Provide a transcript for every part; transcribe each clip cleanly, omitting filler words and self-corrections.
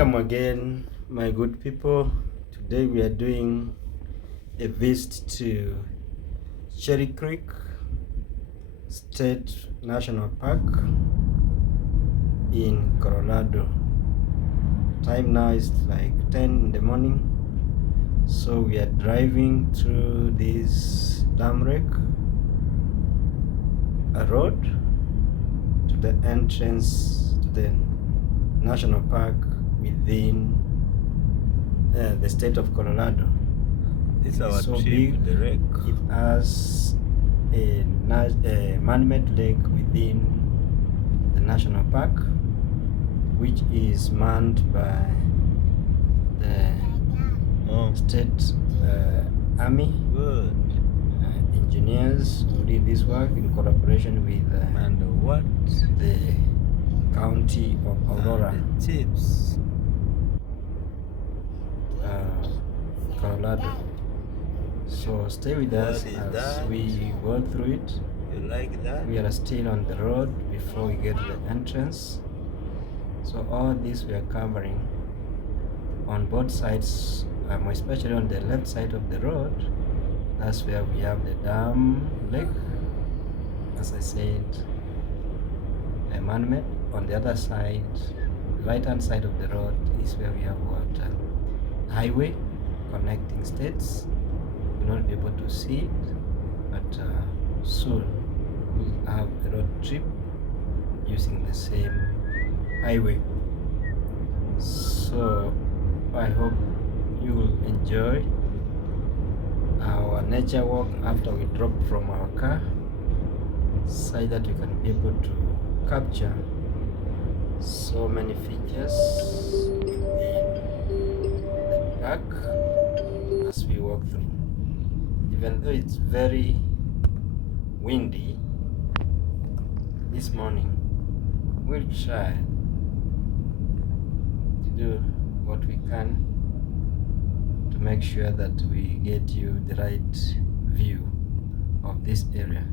Welcome again, my good people. Today we are doing a visit to Cherry Creek State National Park in Colorado. Time now is like 10 in the morning, so we are driving through this Damrek road to the entrance to the national park within the state of Colorado. This is our so trip big, to the wreck. It has a man-made lake within the national park, which is manned by the state army. Good. Engineers who did this work in collaboration with the county of Aurora, the chips. Colorado. So stay with us as we go through it. You like that? We are still on the road before we get to the entrance. So all this we are covering on both sides, especially on the left side of the road. That's where we have the dam lake, as I said, a man-made. On the other side, right hand side of the road is where we have water highway connecting states. You'll not be able to see it, but soon we'll have a road trip using the same highway. So I hope you will enjoy our nature walk after we drop from our car, so that we can be able to capture so many features within the park as we walk through. Even though it's very windy this morning, we'll try to do what we can to make sure that we get you the right view of this area.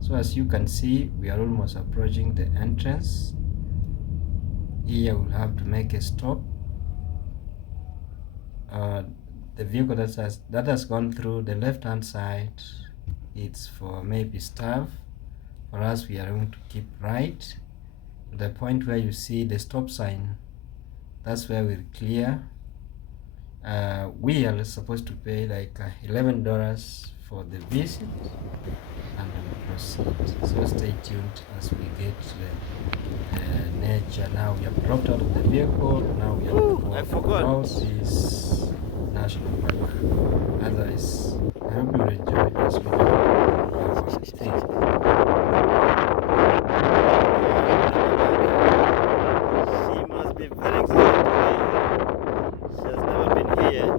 So as you can see, we are almost approaching the entrance. Here we'll have to make a stop. The vehicle that has gone through the left hand side, it's for maybe staff. For us, we are going to keep right to the point where you see the stop sign. That's where we'll clear. We are supposed to pay like $11 for the visit, and we'll proceed. So stay tuned as we get to the nature. Now we have dropped out of the vehicle. Now we are about this national park. Otherwise, I hope you will enjoy as we do our thing. She must be very excited today. She has never been here.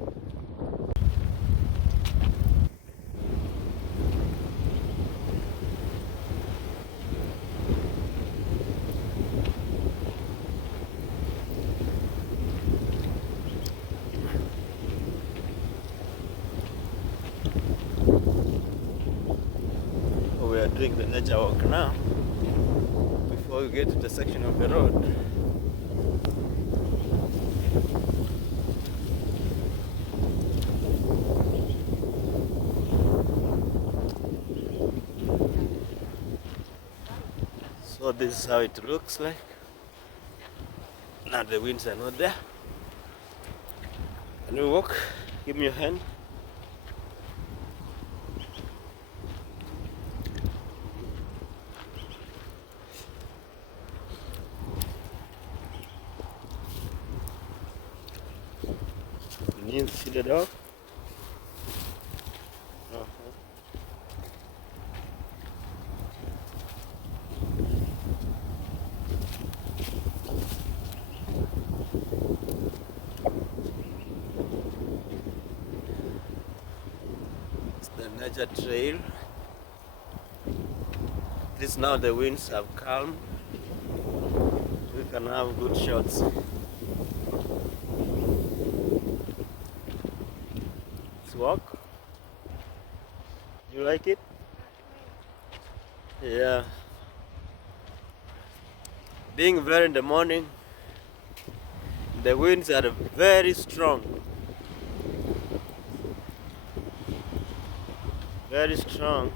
We are doing the nature walk now before we get to the section of the road. So this is how it looks like. Now the winds are not there. Can you walk? Give me your hand. Can you see the dog? It's the nature trail. At least now the winds have calmed. We can have good shots. Let's walk. You like it? Yeah. Being very in the morning, The winds are very strong. Very strong.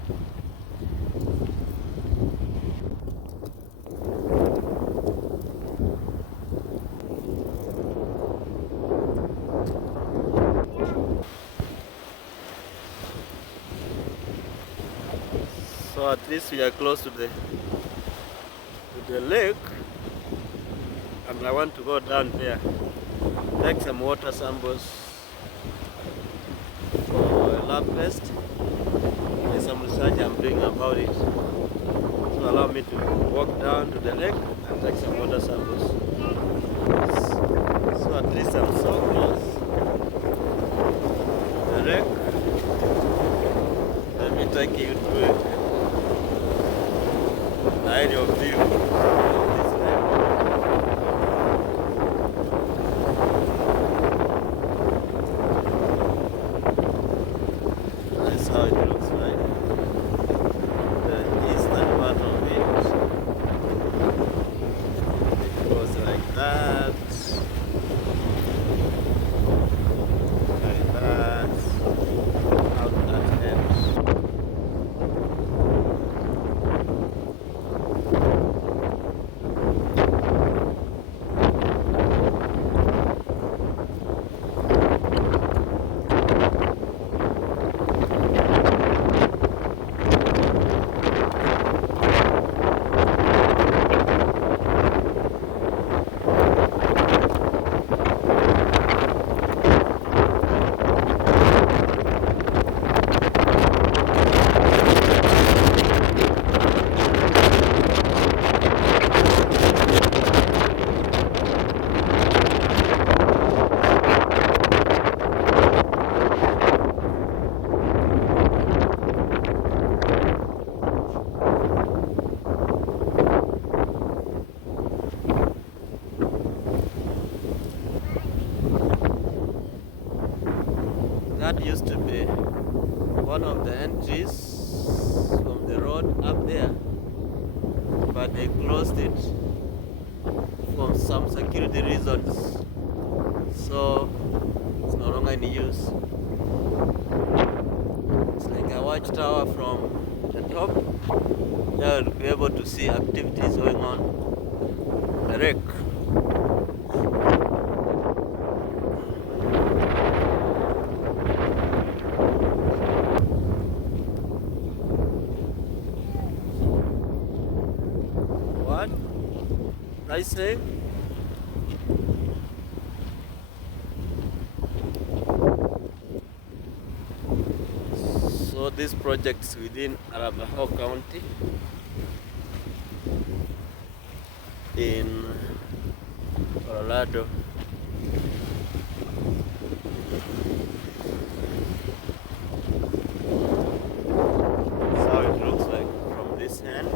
So at least we are close to the lake, and I want to go down there, take some water samples for a lab test. There's some research I'm doing about it. So allow me to walk down to the lake and take some water samples. So at least I'm so close to the lake. Let me take you to it. Aerial view of this lake. That's how it looks like. The eastern part of it. It goes like that. Like that. Out that end. That used to be one of the entries from the road up there, but they closed it for some security reasons, so it's no longer in use. It's like a watchtower from the top. You'll be able to see activities going on on the wreck. What? I say? So this project's within Arapahoe County in Colorado. That's how it looks like from this end.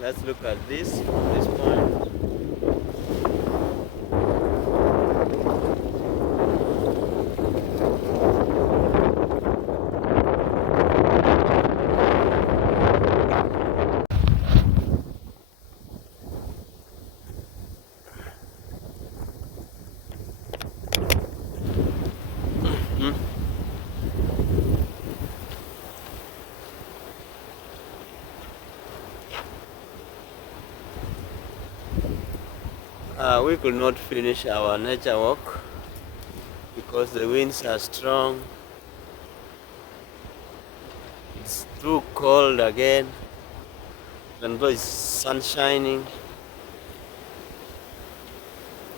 Let's look at this from this point. We could not finish our nature walk because the winds are strong. It's too cold again, even though it's sun shining.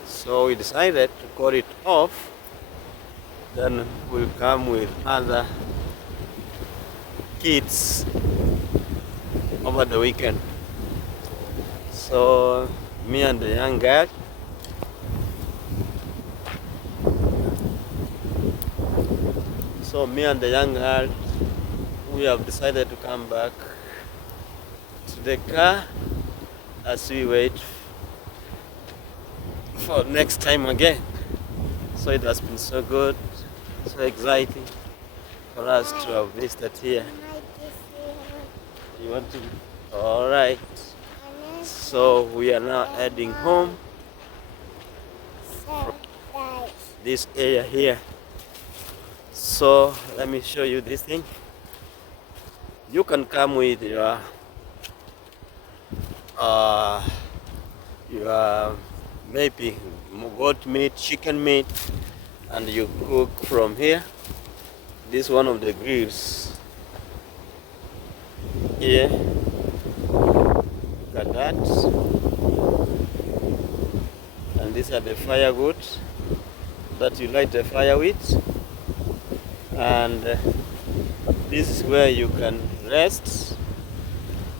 So we decided to call it off. Then we'll come with other kids over the weekend. So me and the young girl, we have decided to come back to the car as we wait for next time again. So it has been so good, so exciting for us to have visited here. You want to? All right. So we are now heading home from this area here. So let me show you this thing. You can come with your maybe goat meat, chicken meat, and you cook from here. This is one of the grills here. Look at that. And these are the firewood that you light the fire with. And this is where you can rest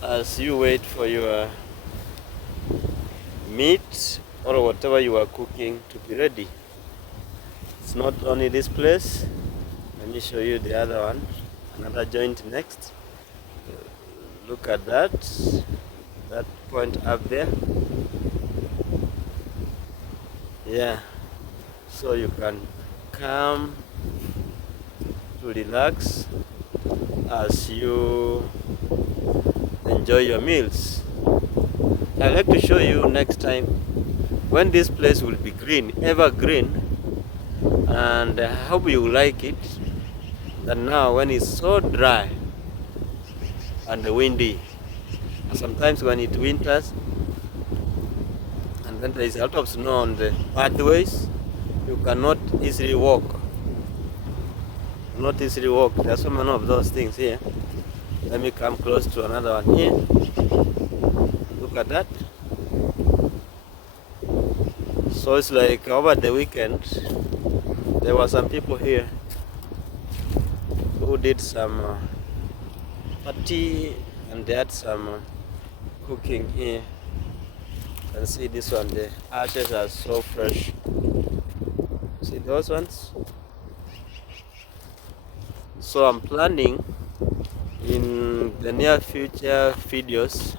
as you wait for your meat or whatever you are cooking to be ready. It's not only this place. Let me show you the other one, another joint next. Look at that point up there. Yeah, so you can come to relax as you enjoy your meals. I'd like to show you next time when this place will be green, evergreen, and I hope you like it. And now when it's so dry and windy, sometimes when it winters and then there is a lot of snow on the pathways, you cannot easily walk. Not easily walk. There are so many of those things here. Let me come close to another one here. Look at that. So it's like over the weekend there were some people here who did some party, and they had some cooking here. You can see this one, the ashes are so fresh. See those ones? So I'm planning in the near future videos,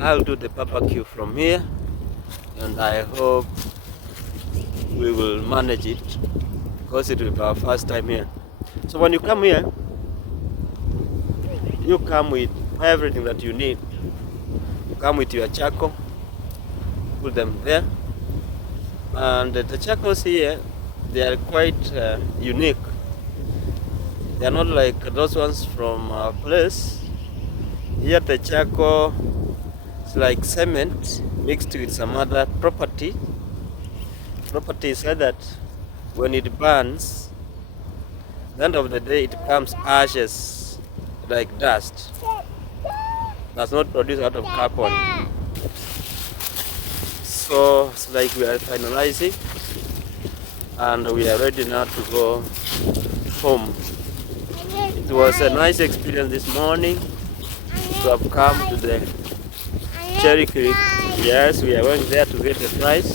I'll do the barbecue from here, and I hope we will manage it because it will be our first time here. So when you come here, you come with everything that you need. You come with your charcoal, put them there, and the charcoals here, they are quite unique. They are not like those ones from our place. Here the charcoal is like cement mixed with some other property. Property is that when it burns, at the end of the day it becomes ashes, like dust. Does not produce out of carbon. So it's like we are finalizing and we are ready now to go home. It was a nice experience this morning to have come to the Cherry Creek. Yes, we are going there to get the price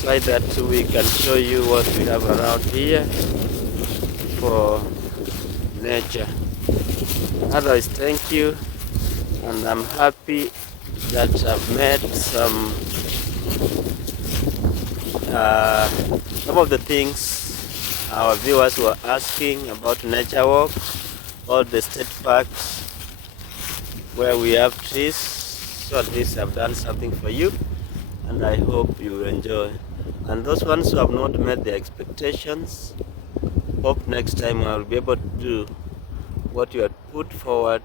so that we can show you what we have around here for nature. Otherwise, thank you, and I'm happy that I've met some of the things our viewers were asking about nature walk, all the state parks where we have trees. So at least I've done something for you, and I hope you enjoy. And those ones who have not met their expectations, hope next time I'll be able to do what you had put forward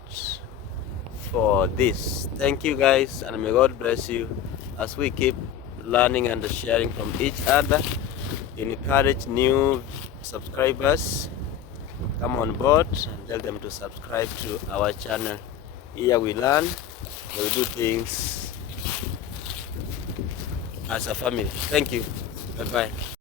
for this. Thank you guys, and may God bless you as we keep learning and sharing from each other. Encourage new subscribers, come on board and tell them to subscribe to our channel. Here we learn, we do things as a family. Thank you. Bye bye.